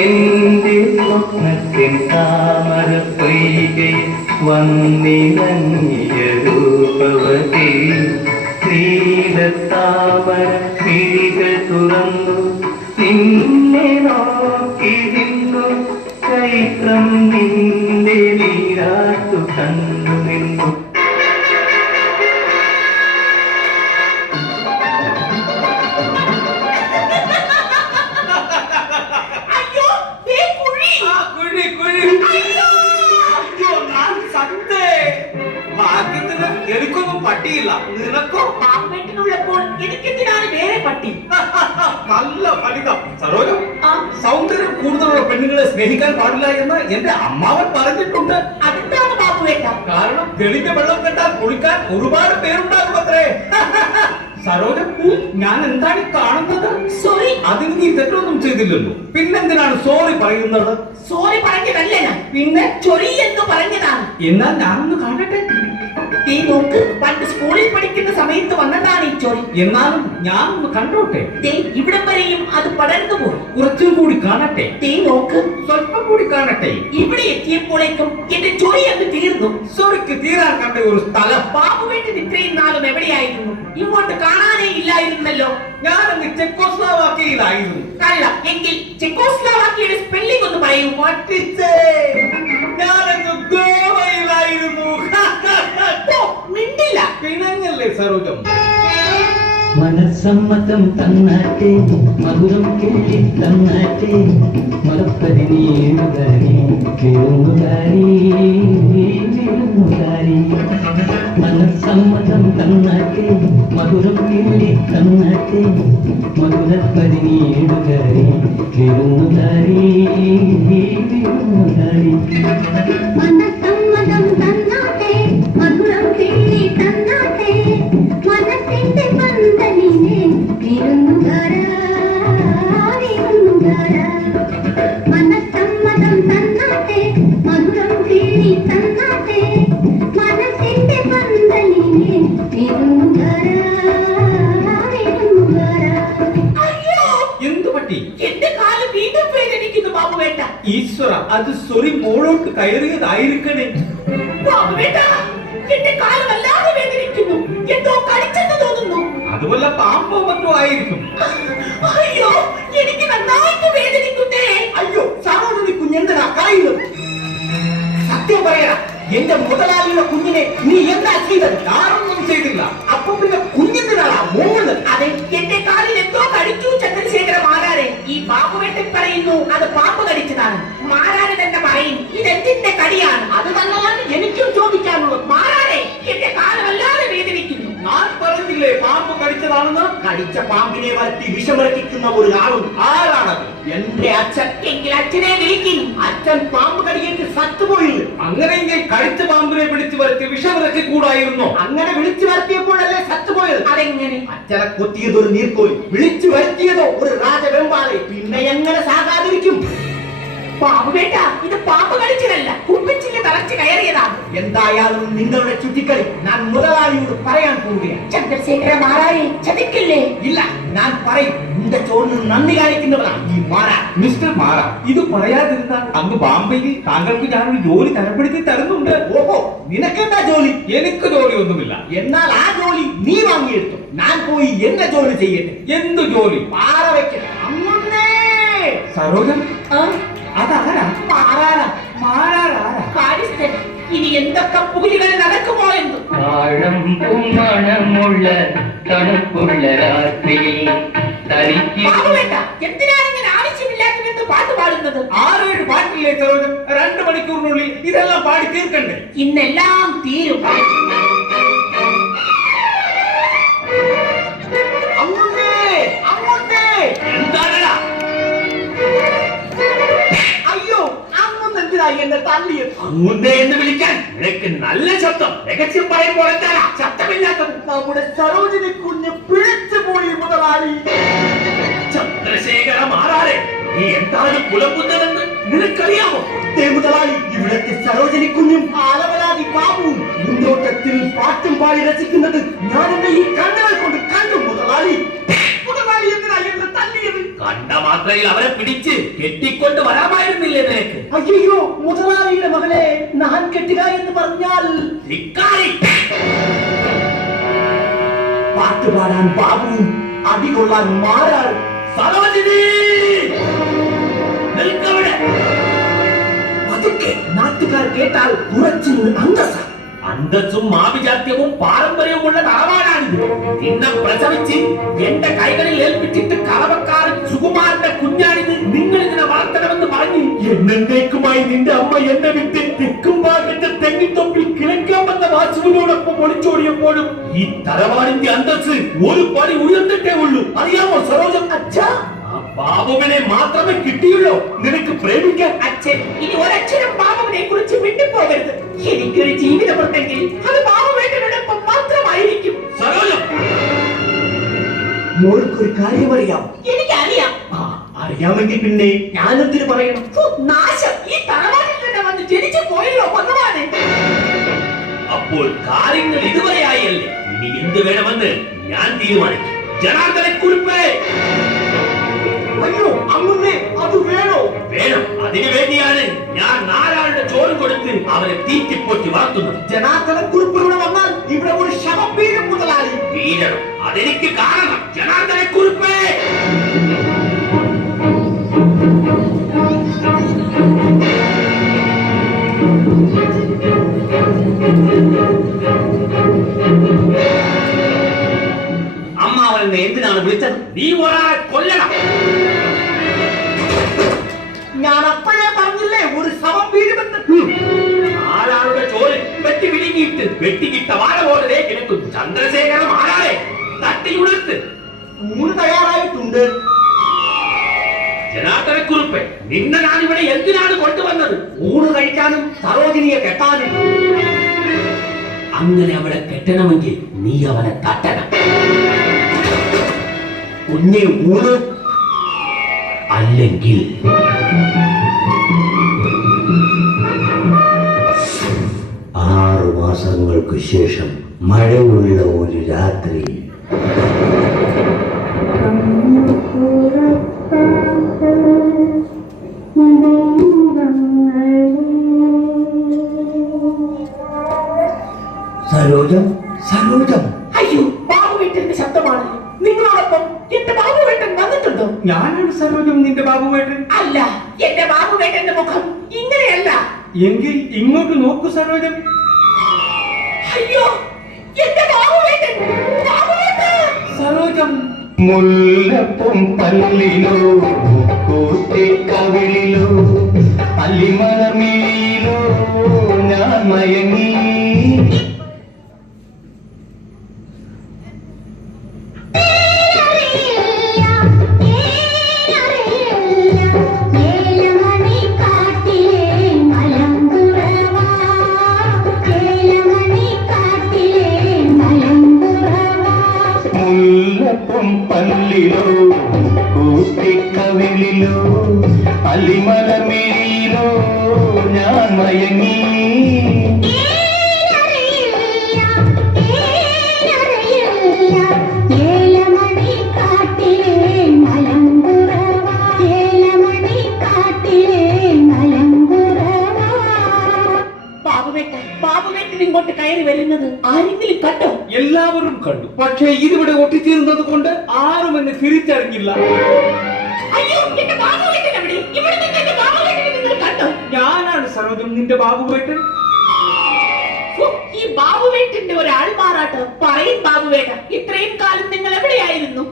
എന്റെ സ്വപ്നത്തിൻ താമര പൊയ്കയിൽ വന്നിറങ്ങിയ രൂപവതി നീലത്താമര കിഴികൾ തുറന്നു നിന്നെ നോക്കി നിന്നു ചൈത്രം നിന്റെ നീരാട്ടു കണ്ടു നിന്നു. എനിക്കൊന്നും പട്ടിയില്ല, നിനക്കോ? പാമ്പെട്ടിനുള്ളപ്പോൾ എനിക്കെന്തിനാണ് വേറെ പട്ടി? നല്ല ഫലിതം. സരോജ, സൗന്ദര്യം കൂടുതലുള്ള പെണ്ണുങ്ങളെ സ്നേഹിക്കാൻ പാടില്ല എന്ന് എന്റെ അമ്മാവൻ പറഞ്ഞിട്ടുണ്ട്. അതെന്താണ് ബാബുവേട്ട? കാരണം തെളിഞ്ഞ വെള്ളം കെട്ടാൽ കുളിക്കാൻ ഒരുപാട് പേരുണ്ടാകുമത്രേ. സരോജ, ഞാൻ എന്താണ് കാണുന്നത്? സോറി. അതിന് നീ തെറ്റൊന്നും ചെയ്തില്ലല്ലോ, പിന്നെന്തിനാണ് സോറി പറയുന്നത്? സോറി പറഞ്ഞതല്ല ഞാൻ, പിന്നെ ചൊറി എന്ന് പറഞ്ഞതാണ്. എന്നാൽ ഞാനൊന്ന് കാണട്ടെ. നീ നോക്ക്, പണ്ട് സ്കൂളിൽ പഠിക്കുന്ന സമയത്ത് വന്നതാണ് ഈ ചൊറി. എന്നാലും ഞാനൊന്ന് കണ്ടോട്ടെ. ഇവിടം വരെയും അത് പടർന്നു പോയി. കുറച്ചും കൂടി കാണട്ടെ. നീ നോക്ക്, സ്വല്പം കൂടി കാണട്ടെ. ഇവിടെ എത്തിയപ്പോഴേക്കും എന്റെ ചൊറി അങ്ങ് തീർന്നു. സോറിക്ക് തീരാൻ കണ്ട ഒരു സ്ഥലം. ബാബുവേട്ടൻ ഇത്രയും നാളും എവിടെയായിരുന്നു? ഇങ്ങോട്ട് കാണാനേ ഇല്ലായിരുന്നല്ലോ. ഞാനങ്ങ് ചെക്കോസ്ലോവാക്യയിലായിരുന്നു. അല്ല എങ്കിൽ ചെക്കോസ്ലോവാക്യയുടെ സ്പെല്ലിംഗ് ഒന്ന് പറയൂ. ഞാനങ്ങ് ഗോവയിലായിരുന്നു. മിണ്ടില്ല. പിണങ്ങല്ലേ സരോജം? മനസ്സമ്മതം തന്നാട്ടെ, മധുരം കിള്ളി തന്നാട്ടെ, മലപ്പതിനീഴുകാരി കേഴുകാരി വീഴുകാരി. മനസ്സമ്മതം തന്നാട്ടെ, മധുരം കിള്ളി തന്നാട്ടെ, മധുരപ്പതിനീഴുകാരി കേഴുകാരി വീഴുകാരി. മനസ്സമ്മതം തന്നാട്ടെ, മധുരം കിള്ളി തന്നാട്ടെ, മനസ്സിന്റെ പന്തലിനെ വിരുന്നുകാരാ വിരുന്നുകാരാ. മനസ്സമ്മതം തന്നാട്ടെ, മധുരം കിള്ളി തന്നാട്ടെ, മനസ്സിന്റെ പന്തലിനെ വിരുന്നുകാരാ വിരുന്നുകാരാ. അയ്യോ, എന്തു പറ്റി? എന്റെ കാല് വീണ്ടും വേദനിക്കുന്നു ബാബുവേട്ട. ഈശ്വര, അത് സൊറി മോളോട്ട് കയറിയതായിരിക്കണേ. ബാബുവേട്ട, എന്റെ കാല് വല്ലാതെ വേദനിക്കുന്നു. എന്തോ കടിച്ചെന്ന് തോന്നുന്നു. അതുപോലെ പാമ്പോ മറ്റോ ആയിരിക്കും. അയ്യോ, എനിക്ക് നന്നായിട്ട് വേദനിക്കുന്നേ. അയ്യോ സരോജിനി, കുഞ്ഞെന്തിനാ കരയുന്നത്? സത്യം പറയണ, എന്റെ മുതലാളിയുടെ കുഞ്ഞിനെ നീ എന്താ ചെയ്തത്? ഞാനൊന്നും ചെയ്തില്ല. അപ്പൊ പിന്നെ കുഞ്ഞെന്തിനാണ് മോള്? അതെ, എന്റെ കാലിൽ എന്തോ കടിച്ചു ചന്ദ്രശേഖര മാരാരെ. ഈ ബാബുവേട്ടൻ പറയുന്നു അത് പാമ്പ് കടിച്ചതാണ്. മാരാരൻ എന്ന് പറയും ഇതെന്തിന്റെ കടിയാണ്. അത് തന്നെയാണ് എനിക്കും ചോദിക്കാനുള്ളത്. മാരാരെ, എന്റെ കാല് വല്ലാതെ വേദനിക്കുന്നു. ഞാൻ പറഞ്ഞില്ലേ പാമ്പ് കടിച്ചതാണെന്ന്? കടിച്ച പാമ്പിനെ വളർത്തി വിഷമിറക്കിക്കുന്ന ഒരു ആളും. ആരാണത്? എന്റെ അച്ഛൻ. എങ്കിൽ അച്ഛനെ വിളിക്കും. അച്ഛൻ പാമ്പ് കടിയേറ്റ് സത്തുപോയില്ല. അങ്ങനെയെങ്കിൽ കടിച്ച പാമ്പിനെ പിടിച്ചു വരുത്തി വിഷമിറക്കി കൂടായിരുന്നോ? അങ്ങനെ വിളിച്ചു വരുത്തിയപ്പോഴല്ലേ സത്തുപോയത്? അതെങ്ങനെ? അച്ഛനെ കൊത്തിയതൊരു നീർക്കോലി, വിളിച്ചു വരുത്തിയതോ ഒരു രാജവെമ്പാലെ. പിന്നെ എങ്ങനെ സാകാതിരിക്കും? ബാബുവേട്ട, ഇത് പാമ്പ് കടിച്ചതല്ല, കുപ്പിച്ചില് തളച്ച് കയറിയതാണ്. എന്തായാലും നിങ്ങളുടെ ചുറ്റിക്കളി ഞാൻ മുതലാളിയോട് പറയാൻ പോവുകയാണ്. ചന്ദ്രശേഖര മാരാരെ ചതിക്കില്ലേ? ഇല്ല, ഞാൻ പറയും. നിന്റെ ചോറിന് നന്ദി കാണിക്കുന്നവരാണ് ഈ മാറ. മിസ്റ്റർ മാറ, ഇത് പറയാതിരുന്നാൽ അങ്ങ് ബാംബെയിൽ താങ്കൾക്ക് ഞാനൊരു ജോലി തരപ്പെടുത്തി തരുന്നുണ്ട്. ഓഹോ, നിനക്കെന്താ ജോലി? എനിക്ക് ജോലിയൊന്നുമില്ല. എന്നാൽ ആ ജോലി നീ വാങ്ങിയെടുത്തു. ഞാൻ പോയി എന്റെ ജോലി ചെയ്യട്ടെ. എന്ത് ജോലി? പാറ വെക്കണം. സരോജൻ, അതാരാ? കാര്യസ്ഥൻ. ഇനി എന്തൊക്കെ പുലികൾ നടക്കുമോ എന്ന്. ആഴം മണമുള്ള തണുപ്പുള്ള രാത്രിയിൽ ബാബുവേട്ട, എന്തിനാണ് ഇങ്ങനെ ആവശ്യമില്ലാത്തതെന്ന് പാട്ട് പാടുന്നത്? 6-7 പാട്ടില്ലേ സരോജൻ? 2 മണിക്കൂറിനുള്ളിൽ ഇതെല്ലാം പാടി തീർക്കണ്ടേ? ഇന്നെല്ലാം തീരും. എന്താണടാ? അയ്യോ, അന്നെന്തിനാ എന്നെ തള്ളിയത്? അങ്ങുന്നേ എന്ന് വിളിക്കാൻ നിനക്ക് നല്ല ശബ്ദം. രഹസ്യം പറയുമ്പോൾ എന്താ ശബ്ദമില്ലാത്തത്? നമ്മുടെ സരോജിനി കുഞ്ഞ് പിഴച്ചു പോയി മുതലാളി. ചന്ദ്രശേഖര മാറാരെ, നീ എന്താണ് പുലമ്പുന്നതെന്ന് നിനക്കറിയാമോ? മുതലാളി, ഇവിടത്തെ സരോജിനി കുഞ്ഞും ആലവലാതി ബാബുവും മുന്നോട്ടത്തിൽ പാട്ടും പാടി രസിക്കുന്നത് ഞാൻ എന്റെ ഈ കണ്ണുകൾ കൊണ്ട് കണ്ടു മുതലാളി. മുതലാളി എന്തിനാ എന്നെ തല്ലിയത്? കണ്ട മാത്രയിൽ അവരെ പിടിച്ച് കെട്ടിക്കൊണ്ട് വരാമായിരുന്നില്ലേ നിനക്ക്? അയ്യോ മുതലാളിയുടെ മകളെ ഞാൻ കെട്ടുക എന്ന് പറഞ്ഞാൽ ധിക്കാരി! പാട്ടുപാടാൻ ബാബുവും അടികൊള്ളാൻ മാറാൻ സരോജിനി! നിൽക്കവിടെ! അതൊക്കെ നാട്ടുകാർ കേട്ടാൽ കുറച്ചു അന്തസ. അന്തസ്സും ആഭിജാത്യവും പാരമ്പര്യവുമുള്ള തറവാടാണിത്. നിന്നെ പ്രസവിച്ച് എന്റെ കൈകളിൽ ഏൽപ്പിച്ചിട്ട് കളവക്കാരൻ സുകുമാരന്റെ കുഞ്ഞാണിത്. നിങ്ങൾ ഇതിനെ വളർത്തണമെന്ന് പറഞ്ഞ് എന്നേക്കുമായി നിന്റെ അമ്മ എന്നെ വിട്ട് തെക്കുംപാടിന്റെ തെങ്ങിത്തൊപ്പിൽ കിഴക്കാൻ വന്ന വാസുവിനോടൊപ്പം ഒളിച്ചോടിയപ്പോഴും ഈ തറവാടിന്റെ അന്തസ്സ് ഒരു പടി ഉയർന്നിട്ടേ ഉള്ളൂ. അറിയാമോ സരോജം? അച്ഛാ, ആ ബാബുവിനെ മാത്രമേ കിട്ടിയുള്ളൂ നിനക്ക് പ്രേമിക്കാൻ. അച്ഛൻ ഇനി ഒരക്ഷരം ബാബുവിനെ കുറിച്ച് വിട്ടുപോകരുത്. എനിക്കൊരു ജീവിതമുണ്ടെങ്കിൽ അത് ബാബുവേട്ടനോടൊപ്പം മാത്രമായിരിക്കും. സരോജം! മോൾക്കൊരു കാര്യം അറിയാം. എനിക്കറിയാം. അറിയാമെങ്കിൽ പിന്നെ ഞാനെന്തിനു പറയണം? നാശം! ഈ തറവാട്ടിൽ തന്നെ വന്ന് ജനിച്ചു പോയല്ലോ ഭഗവാനെ. അപ്പോൾ കാര്യങ്ങൾ ഇതുവരെയായല്ലേ? ഇനി എന്ത് വേണമെന്ന് ഞാൻ തീരുമാനിക്കും. ജനാർദ്ദനെ കുറിപ്പേ! അയ്യോ അങ്ങുന്നേ, അത് വേണോ? വേണം. അതിനു വേണ്ടിയാണ് ഞാൻ നാലാളുടെ ചോറ് കൊടുത്ത് അവരെ തീറ്റിപ്പൊറ്റി വളർത്തുന്നത്. ജനാർദ്ദന കുറിപ്പിലൂടെ വന്നാൽ ഇവിടെ ഒരു ശവം വീഴും മുതലാളി. വീഴണം. അതെനിക്ക് കാണണം. ജനാർദ്ദനെ കുറിപ്പേ! അമ്മ അവനെ എന്തിനാണ് വിളിച്ചത്? നീ ഒരാളെ കൊല്ലണം. ഞാൻ അപ്പോഴേ പറഞ്ഞില്ലേ ഒരു ശവം വീഴുമെന്ന്. ആരാളുടെ ചോറ് വെട്ടി വിഴുങ്ങിയിട്ട് വെട്ടിക്കിട്ട വാഴ പോലെ കിടക്കും. ചന്ദ്രശേഖരൻ ആരാളെ തട്ടിയുടുത്ത് ഊണ് തയ്യാറായിട്ടുണ്ട്. ജനാർദ്ദനക്കുറിപ്പ്, നിന്നെ ഞാനിവിടെ എന്തിനാണ് കൊണ്ടുവന്നത്? ഊണ് കഴിക്കാനും സരോജിനിയെ കെട്ടാനും. അങ്ങനെ അവളെ കെട്ടണമെങ്കിൽ നീ അവനെ തട്ടണം. കുഞ്ഞെ ഊണ് അല്ലെങ്കിൽ 6 മാസങ്ങൾക്ക് ശേഷം മഴയുള്ള ഒരു രാത്രി സരോജം, സരോജം! അയ്യോ, ബാബുവേട്ടന്റെ ശബ്ദമാണ്. നിങ്ങളോടൊപ്പം എന്റെ ബാബുവേട്ടൻ വന്നിട്ടുണ്ടോ? ഞാനാണ് സരോജം, നിന്റെ ബാബുവേട്ടൻ. അല്ല, എന്റെ ബാബുവേട്ടന്റെ മുഖം ഇങ്ങനെയല്ല. എങ്കിൽ ഇങ്ങോട്ട് നോക്കൂ സരോജം. അയ്യോ, എന്റെ ബാബുവേട്ടൻ! ബാബുവേട്ടൻ! സരോജം! മുല്ലപ്പും പല്ലിലോ കൂട്ടിക്കവിളിലോ അല്ലിമലമേയിലോ ഞാൻ മയങ്ങി. മുല്ലപ്പും പല്ലിലോ കൂട്ടിക്കവിളിലോ അല്ലിമലമേയിലോ ഞാൻ മയങ്ങി. ബാബുവേട്ടൻ ഇങ്ങോട്ട് കയറി വരുന്നത് ആരെങ്കിലും കണ്ടോ? എല്ലാവരും കണ്ടു. പക്ഷേ ഇതിവിടെ ഒട്ടിച്ചേരുന്നത് കൊണ്ട് ആരും എന്നെ തിരിച്ചറിഞ്ഞില്ല. അയ്യോ, എന്റെ ബാബുവേട്ടൻ എവിടെ? ഇവിടെ നിന്ന് എന്റെ ബാബുവേട്ടനെ നിങ്ങൾ കണ്ടോ? ഞാനാണ് സരോജം, നിന്റെ ബാബുവേട്ടൻ. ഈ ബാബുവേട്ടന്റെ ഒരു ആൾമാറാട്ടം. പറയും ബാബുവേട്ട, ഇത്രയും കാലം നിങ്ങൾ എവിടെയായിരുന്നു?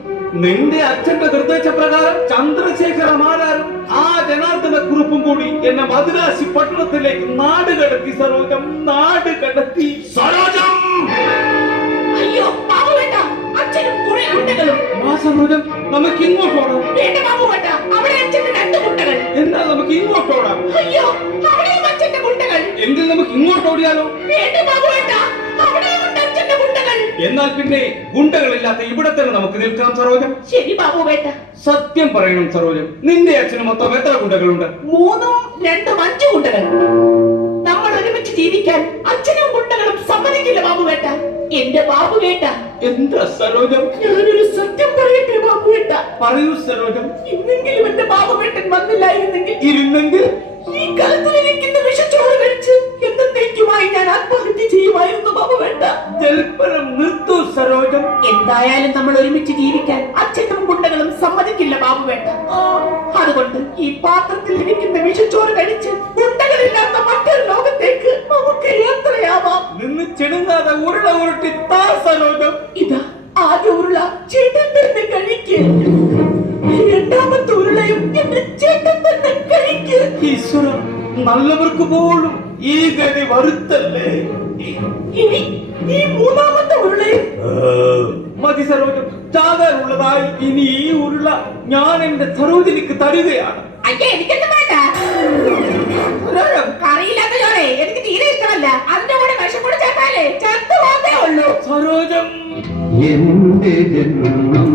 നിന്റെ അച്ഛന്റെ നിർദ്ദേശപ്രകാരം ചന്ദ്രശേഖര മാരാരും ആ ജനാർദ്ദന കുറിപ്പും കൂടി എന്നെ മദ്രാസി പട്ടണത്തിലേക്ക് നാട് കടത്തി സരോജം, നാട് കടത്തി. സരോജം! അയ്യോ ബാബുവേട്ട, അച്ഛനും കുറെ കുട്ടകളും. ആ സരോജം, നമുക്ക് ഇങ്ങോട്ടോടാം. വേണ്ട ബാബുവേട്ട, അവിടെ അച്ഛന്റെ 2 കുട്ടകൾ. എന്നാൽ നമുക്ക് ഇങ്ങോട്ടോടാം. അയ്യോ, അവിടെയും അച്ഛന്റെ കുട്ടകൾ. എങ്കിൽ നമുക്ക് ഇങ്ങോട്ടോടിയാലോ? വേണ്ട ബാബുവേട്ട, അവിടെയും ഉണ്ട് അച്ഛന്റെ കുട്ടകൾ. എന്നാൽ പിന്നെ ഗുണ്ടകളില്ലാത്ത ഇവിടെ തന്നെ നമുക്ക് നിൽക്കാം സരോജം. ശരി ബാബുവേട്ട. സത്യം പറയണം സരോജം, നിന്റെ അച്ഛന് മൊത്തം എത്ര ഗുണ്ടകളുണ്ട്? 3 ഉം 2 ഉം 5 കുട്ടകൾ. നമ്മൾ ഒരു ഒരുമിച്ച് ജീവിക്കാൻ അച്ഛനും ഗുണ്ടകളും സമ്മതിക്കില്ല ബാബുവേട്ട. എന്റെ ബാബുവേട്ട, എന്താ സരോജം? ഞാനൊരു സത്യം പറയട്ടെ ബാബുവേട്ട. പറയൂ സരോജം. ഇന്നെങ്കിലും എന്റെ ബാബുവേട്ടൻ വന്നില്ലായിരുന്നെങ്കിൽ ഇരുന്നെങ്കിൽ ഈ കലത്തിലിരിക്കുന്ന വിഷച്ചോറ് കഴിച്ച് എന്നേക്കുമായി ഞാൻ ആത്മഹത്യ ചെയ്യുമായിരുന്നു ബാബുവേട്ട. ജൽപ്പനം നിർത്തൂ സരോജം. എന്തായാലും നമ്മൾ ഒരുമിച്ച് ജീവിക്കാൻ അച്ഛനും ഗുണ്ടകളും സമ്മതിക്കില്ല ബാബുവേട്ട. അതുകൊണ്ട് ഈ പാത്രത്തിൽ ഇരിക്കുന്ന വിഷച്ചോറ് കഴിച്ച് ഗുണ്ടകളില്ലാത്ത മറ്റൊരു ലോകത്തേക്ക് നമുക്ക് യാത്രയാവാം. നിന്ന് ചെടുങ്ങാതെ ഉരുള ഉരുട്ടി താ സരോജം. ഇതാ ആദ്യ ഉരുള ചേട്ടൻ തന്നെ കഴിക്ക്. രണ്ടാമത്തെ ഉരുളയും എന്റെ ചേട്ടൻ തന്നെ കഴിക്ക്. ഈശ്വര, നല്ലവർക്ക് പോലും ഈ ഗതി വരുത്തല്ലേ. ഇനി ഈ മൂന്നാമത്തെ ഉരുളയും. മതി സരോജം, ചാകാനുള്ളതായി ഇനി ഈ ഉരുള ഞാൻ എന്റെ സരോജിനിക്ക് തരികയാണ്. അയ്യേ, എനിക്കൊന്നും വേണ്ട. കറിയില്ലാത്ത ചോറേ എനിക്ക് തീരെ ഇഷ്ടമല്ല. അതിന്റെ കൂടെ വിഷം കൂടെ ചേർത്താലേ ചത്തു പോകത്തേ ഉള്ളൂ. സരോജം, എന്റെ ജന്മം